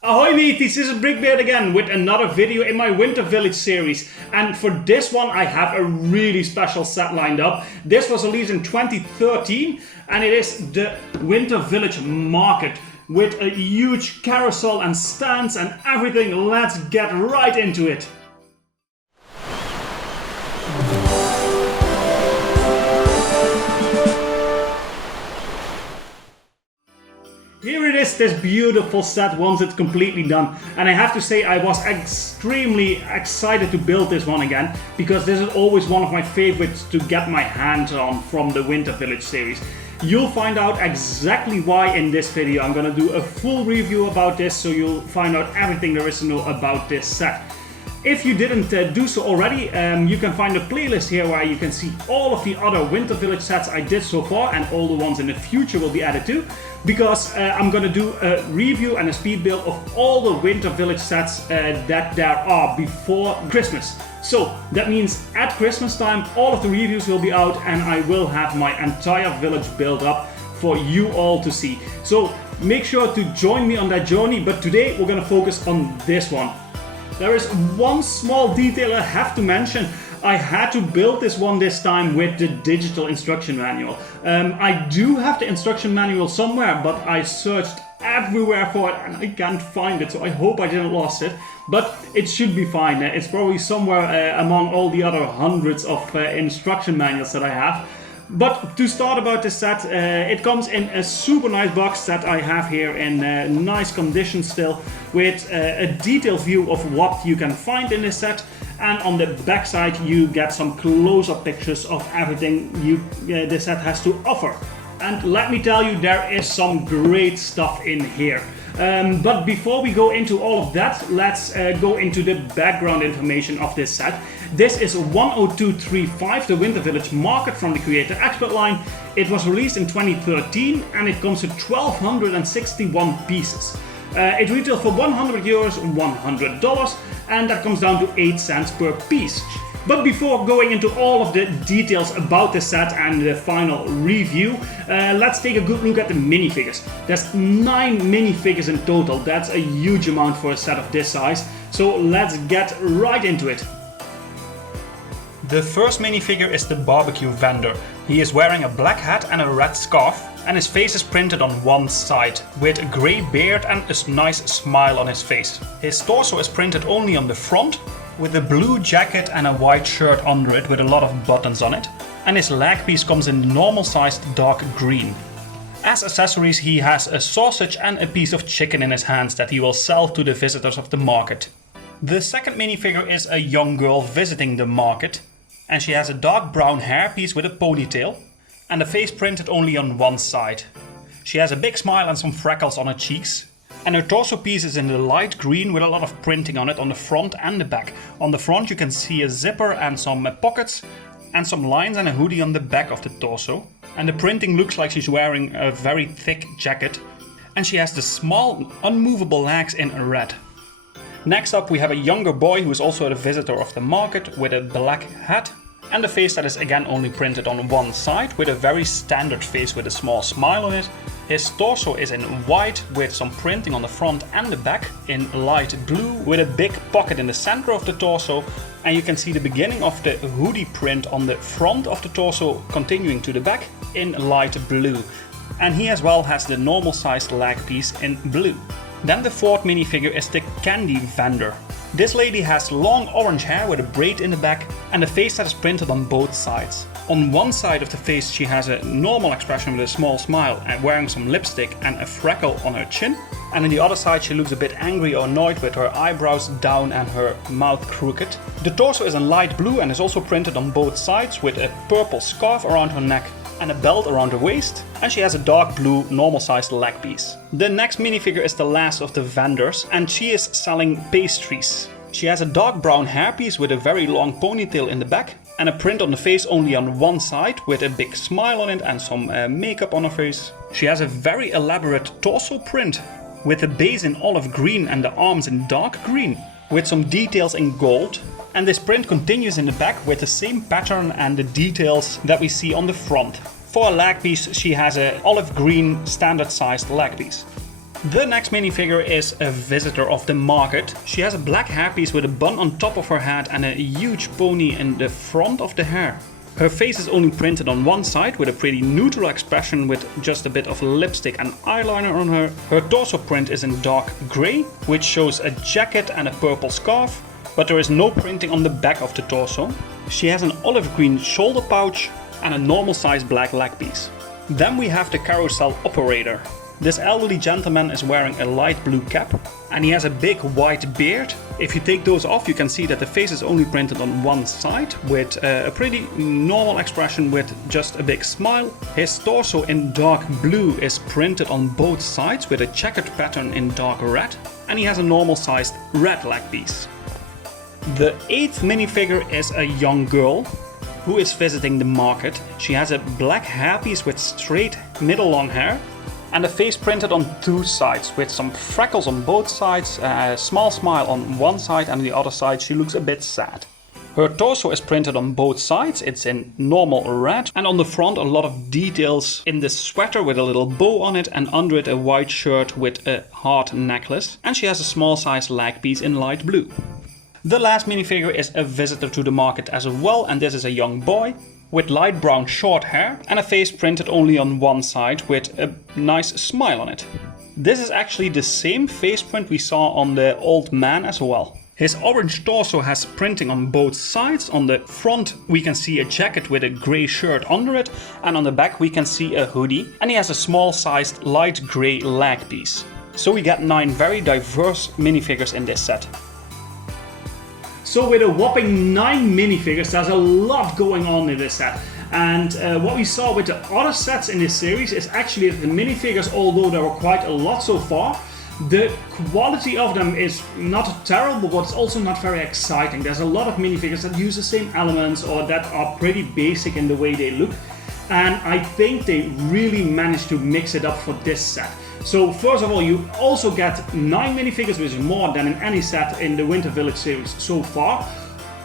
Ahoy mateys, this is BrickBeard again with another video in my Winter Village series, and for this one I have a really special set lined up. This was released in 2013 and it is the Winter Village Market with a huge carousel and stands and everything. Let's get right into it. Here it is, this beautiful set once it's completely done, and I have to say I was extremely excited to build this one again because this is always one of my favorites to get my hands on from the Winter Village series. You'll find out exactly why in this video. I'm gonna do a full review about this, so you'll find out everything there is to know about this set. If you didn't do so already, you can find a playlist here where you can see all of the other Winter Village sets I did so far, and all the ones in the future will be added too, because I'm gonna do a review and a speed build of all the Winter Village sets that there are before Christmas. So that means at Christmas time all of the reviews will be out and I will have my entire village built up for you all to see. So make sure to join me on that journey, but today we're gonna focus on this one. There is one small detail I have to mention. I had to build this one this time with the digital instruction manual. I do have the instruction manual somewhere, but I searched everywhere for it and I can't find it, so I hope I didn't lost it. But it should be fine. It's probably somewhere among all the other hundreds of instruction manuals that I have. But to start about this set, it comes in a super nice box that I have here in nice condition still, with a detailed view of what you can find in this set. And on the back side you get some close-up pictures of everything this set has to offer. And let me tell you, there is some great stuff in here. But before we go into all of that, let's go into the background information of this set. This is 10235, the Winter Village Market from the Creator Expert line. It was released in 2013 and it comes with 1261 pieces. It retails for €100, $100, and that comes down to 8 cents per piece. But before going into all of the details about the set and the final review, let's take a good look at the minifigures. There's 9 minifigures in total. That's a huge amount for a set of this size. So let's get right into it. The first minifigure is the barbecue vendor. He is wearing a black hat and a red scarf, and his face is printed on one side, with a grey beard and a nice smile on his face. His torso is printed only on the front, with a blue jacket and a white shirt under it with a lot of buttons on it, and his leg piece comes in normal sized dark green. As accessories he has a sausage and a piece of chicken in his hands that he will sell to the visitors of the market. The second minifigure is a young girl visiting the market, and she has a dark brown hairpiece with a ponytail and a face printed only on one side. She has a big smile and some freckles on her cheeks. And her torso piece is in the light green with a lot of printing on it on the front and the back. On the front you can see a zipper and some pockets and some lines and a hoodie on the back of the torso. And the printing looks like she's wearing a very thick jacket. And she has the small unmovable legs in red. Next up we have a younger boy who is also a visitor of the market with a black hat. And a face that is again only printed on one side with a very standard face with a small smile on it. His torso is in white with some printing on the front and the back in light blue with a big pocket in the center of the torso, and you can see the beginning of the hoodie print on the front of the torso continuing to the back in light blue. And he as well has the normal sized leg piece in blue. Then the fourth minifigure is the candy vendor. This lady has long orange hair with a braid in the back and a face that is printed on both sides. On one side of the face she has a normal expression with a small smile and wearing some lipstick and a freckle on her chin. And on the other side she looks a bit angry or annoyed with her eyebrows down and her mouth crooked. The torso is in light blue and is also printed on both sides with a purple scarf around her neck and a belt around her waist, and she has a dark blue normal sized leg piece. The next minifigure is the last of the vendors and she is selling pastries. She has a dark brown hairpiece with a very long ponytail in the back and a print on the face only on one side with a big smile on it and some makeup on her face. She has a very elaborate torso print with the base in olive green and the arms in dark green with some details in gold. And this print continues in the back with the same pattern and the details that we see on the front. For a leg piece she has an olive green standard sized leg piece. The next minifigure is a visitor of the market. She has a black hairpiece with a bun on top of her head and a huge pony in the front of the hair. Her face is only printed on one side with a pretty neutral expression with just a bit of lipstick and eyeliner on her. Her torso print is in dark grey, which shows a jacket and a purple scarf, but there is no printing on the back of the torso. She has an olive green shoulder pouch and a normal size black leg piece. Then we have the carousel operator. This elderly gentleman is wearing a light blue cap and he has a big white beard. If you take those off, you can see that the face is only printed on one side with a pretty normal expression with just a big smile. His torso in dark blue is printed on both sides with a checkered pattern in dark red, and he has a normal sized red leg piece. The 8th minifigure is a young girl who is visiting the market. She has a black hairpiece with straight middle long hair and a face printed on two sides with some freckles on both sides, a small smile on one side, and on the other side she looks a bit sad. Her torso is printed on both sides, it's in normal red, and on the front a lot of details in the sweater with a little bow on it, and under it a white shirt with a heart necklace, and she has a small size leg piece in light blue. The last minifigure is a visitor to the market as well, and this is a young boy with light brown short hair and a face printed only on one side with a nice smile on it. This is actually the same face print we saw on the old man as well. His orange torso has printing on both sides. On the front we can see a jacket with a grey shirt under it, and on the back we can see a hoodie, and he has a small sized light grey leg piece. So we get 9 very diverse minifigures in this set. So with a whopping 9 minifigures, there's a lot going on in this set. And what we saw with the other sets in this series is actually that the minifigures, although there were quite a lot so far, the quality of them is not terrible, but it's also not very exciting. There's a lot of minifigures that use the same elements or that are pretty basic in the way they look. And I think they really managed to mix it up for this set. So first of all, you also get 9 minifigures, which is more than in any set in the Winter Village series so far.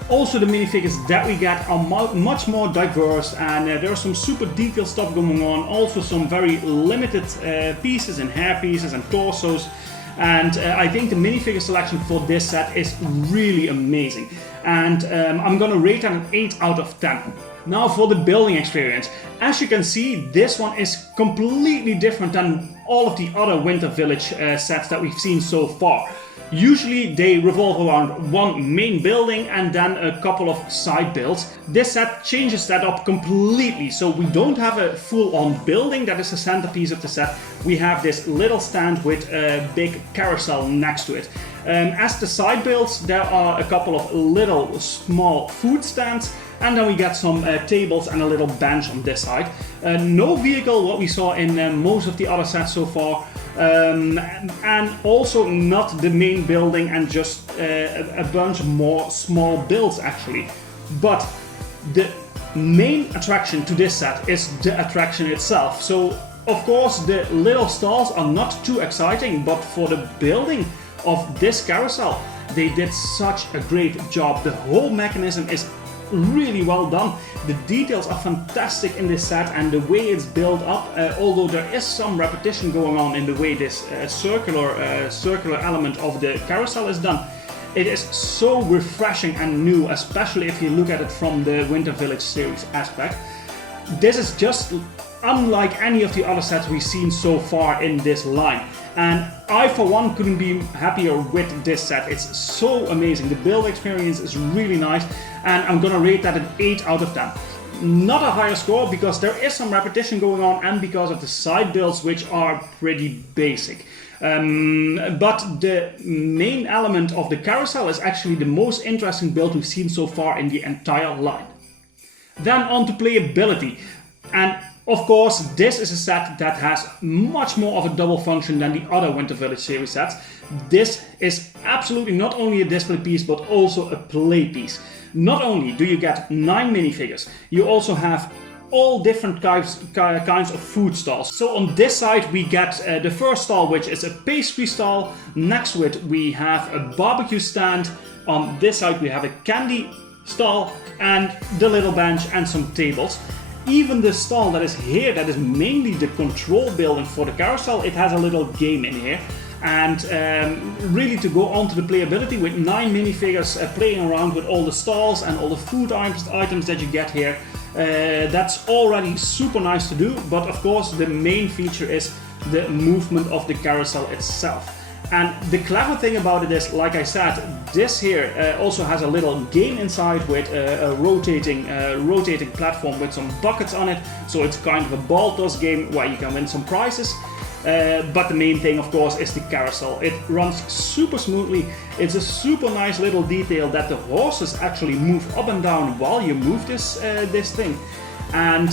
Also, the minifigures that we get are much more diverse, and there's some super detailed stuff going on. Also some very limited pieces and hair pieces and torsos. And I think the minifigure selection for this set is really amazing. And I'm gonna rate it an 8 out of 10. Now for the building experience. As you can see, this one is completely different than all of the other Winter Village sets that we've seen so far. Usually they revolve around one main building and then a couple of side builds. This set changes that up completely, so we don't have a full-on building that is the centerpiece of the set. We have this little stand with a big carousel next to it. As the side builds, there are a couple of little small food stands, and then we get some tables and a little bench on this side. No vehicle, what we saw in most of the other sets so far. And also not the main building, and just a bunch more small builds actually. But the main attraction to this set is the attraction itself. So of course the little stalls are not too exciting, but for the building of this carousel they did such a great job. The whole mechanism is really well done. The details are fantastic in this set, and the way it's built up, although there is some repetition going on in the way this circular element of the carousel is done, it is so refreshing and new, especially if you look at it from the Winter Village series aspect. This is just unlike any of the other sets we've seen so far in this line. And I, for one, couldn't be happier with this set. It's so amazing. The build experience is really nice, and I'm gonna rate that an 8 out of 10. Not a higher score because there is some repetition going on, and because of the side builds, which are pretty basic. But the main element of the carousel is actually the most interesting build we've seen so far in the entire line. Then on to playability. And of course, this is a set that has much more of a double function than the other Winter Village series sets. This is absolutely not only a display piece, but also a play piece. Not only do you get 9 minifigures, you also have all different kinds of food stalls. So on this side we get the first stall, which is a pastry stall. Next to it we have a barbecue stand. On this side we have a candy stall and the little bench and some tables. Even the stall that is here, that is mainly the control building for the carousel, it has a little game in here. And really to go on to the playability with 9 minifigures playing around with all the stalls and all the food items that you get here. That's already super nice to do, but of course the main feature is the movement of the carousel itself. And the clever thing about it is, like I said, this here also has a little game inside with a rotating platform with some buckets on it. So it's kind of a ball toss game where you can win some prizes. But the main thing, of course, is the carousel. It runs super smoothly. It's a super nice little detail that the horses actually move up and down while you move this thing. And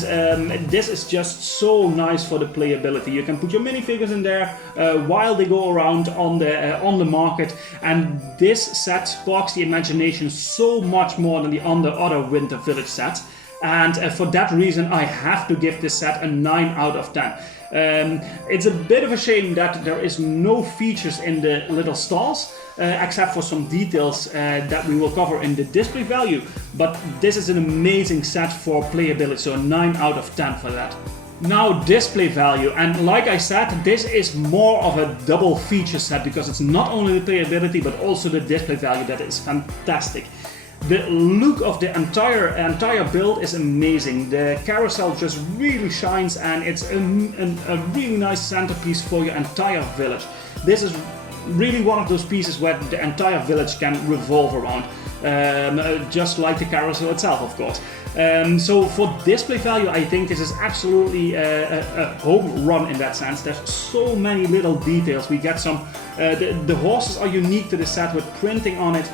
this is just so nice for the playability. You can put your minifigures in there while they go around on the market, and this set sparks the imagination so much more than the other Winter Village sets. And for that reason, I have to give this set a 9 out of 10. It's a bit of a shame that there is no features in the little stalls, except for some details that we will cover in the display value. But this is an amazing set for playability, so a 9 out of 10 for that. Now, display value, and like I said, this is more of a double feature set because it's not only the playability but also the display value that is fantastic. The look of the entire build is amazing. The carousel just really shines, and it's a really nice centerpiece for your entire village. This is really one of those pieces where the entire village can revolve around, just like the carousel itself, of course. So for display value, I think this is absolutely a home run in that sense. There's so many little details. We get some, the horses are unique to the set with printing on it.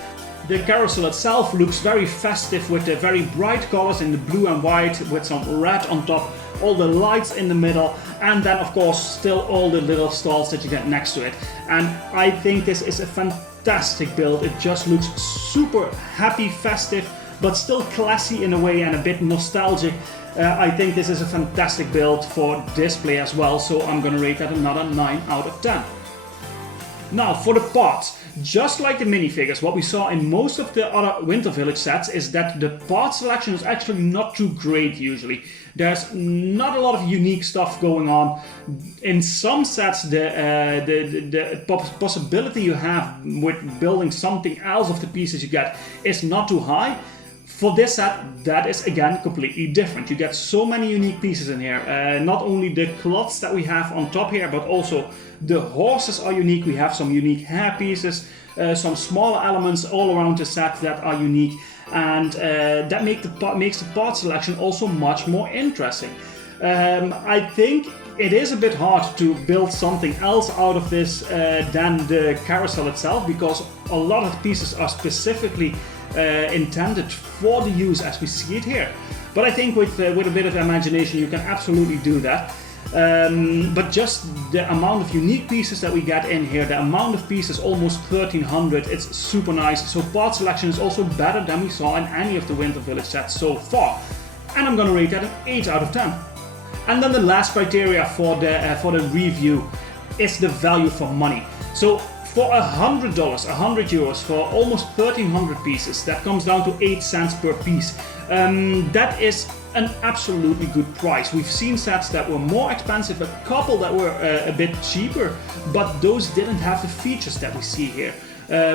The carousel itself looks very festive with the very bright colors in the blue and white with some red on top, all the lights in the middle, and then of course still all the little stalls that you get next to it. And I think this is a fantastic build. It just looks super happy, festive, but still classy in a way and a bit nostalgic. I think this is a fantastic build for display as well, so I'm gonna rate that another 9 out of 10. Now for the parts. Just like the minifigures, what we saw in most of the other Winter Village sets is that the part selection is actually not too great usually. There's not a lot of unique stuff going on. In some sets, the possibility you have with building something else of the pieces you get is not too high. For this set, that is again completely different. You get so many unique pieces in here. Not only the cloths that we have on top here, but also the horses are unique. We have some unique hair pieces, some smaller elements all around the set that are unique, and that makes the part selection also much more interesting. I think it is a bit hard to build something else out of this than the carousel itself, because a lot of the pieces are specifically intended for the use as we see it here. But I think with a bit of imagination you can absolutely do that. But just the amount of unique pieces that we get in here, the amount of pieces, almost 1300, it's super nice. So part selection is also better than we saw in any of the Winter Village sets so far. And I'm gonna rate that an 8 out of 10. And then the last criteria for the review is the value for money. So for $100, 100 euros for almost 1300 pieces, that comes down to 8 cents per piece. That is an absolutely good price. We've seen sets that were more expensive, a couple that were a bit cheaper, but those didn't have the features that we see here.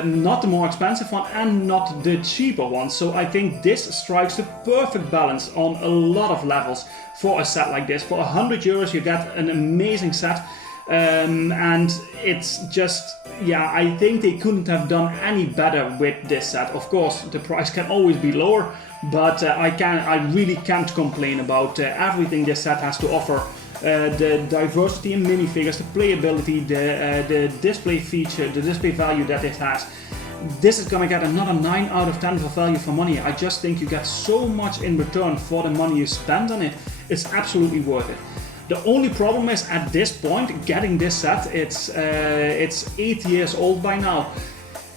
Not the more expensive one and not the cheaper one. So I think this strikes the perfect balance on a lot of levels for a set like this. For 100 euros you get an amazing set. And it's just, yeah, I think they couldn't have done any better with this set. Of course, the price can always be lower, but I really can't complain about everything this set has to offer. The diversity in minifigures, the playability, the display feature, the display value that it has. This is gonna get another 9 out of 10 for value for money. I just think you get so much in return for the money you spend on it. It's absolutely worth it. The only problem is at this point, getting this set, it's 8 years old by now.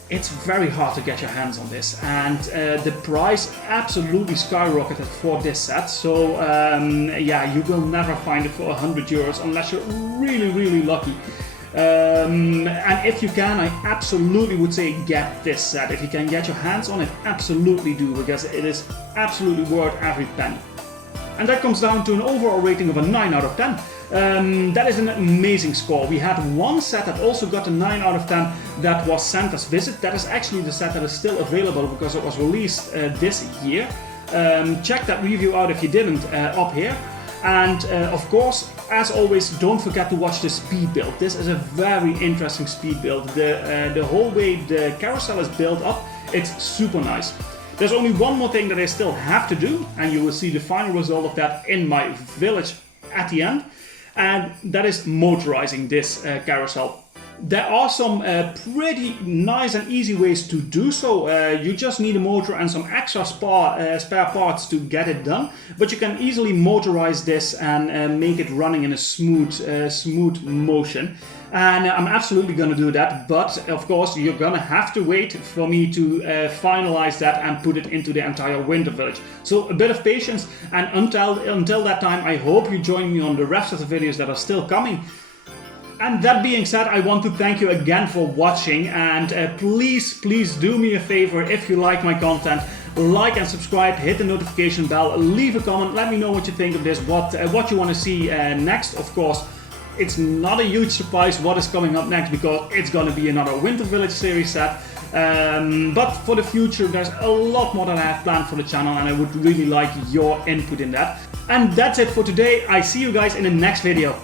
It's very hard to get your hands on this, and the price absolutely skyrocketed for this set. So yeah, you will never find it for 100 euros unless you're really, really lucky. And if you can, I absolutely would say get this set. If you can get your hands on it, absolutely do, because it is absolutely worth every penny. And that comes down to an overall rating of a 9 out of 10. That is an amazing score. We had one set that also got a 9 out of 10 that was Santa's Visit. That is actually the set that is still available because it was released this year. Check that review out if you didn't up here. And of course, as always, don't forget to watch the speed build. This is a very interesting speed build. The whole way the carousel is built up, it's super nice. There's only one more thing that I still have to do, and you will see the final result of that in my village at the end, and that is motorizing this carousel. There are some pretty nice and easy ways to do so. You just need a motor and some extra spare parts to get it done, but you can easily motorize this and make it running in a smooth motion. And I'm absolutely going to do that, but of course you're going to have to wait for me to finalize that and put it into the entire winter village. So a bit of patience, and until that time, I hope you join me on the rest of the videos that are still coming. And that being said, I want to thank you again for watching, and please do me a favor if you like my content. Like and subscribe, hit the notification bell, leave a comment, let me know what you think of this, what you want to see next. Of course, it's not a huge surprise what is coming up next because it's going to be another Winter Village series set. But for the future, there's a lot more that I have planned for the channel, and I would really like your input in that. And that's it for today. I see you guys in the next video.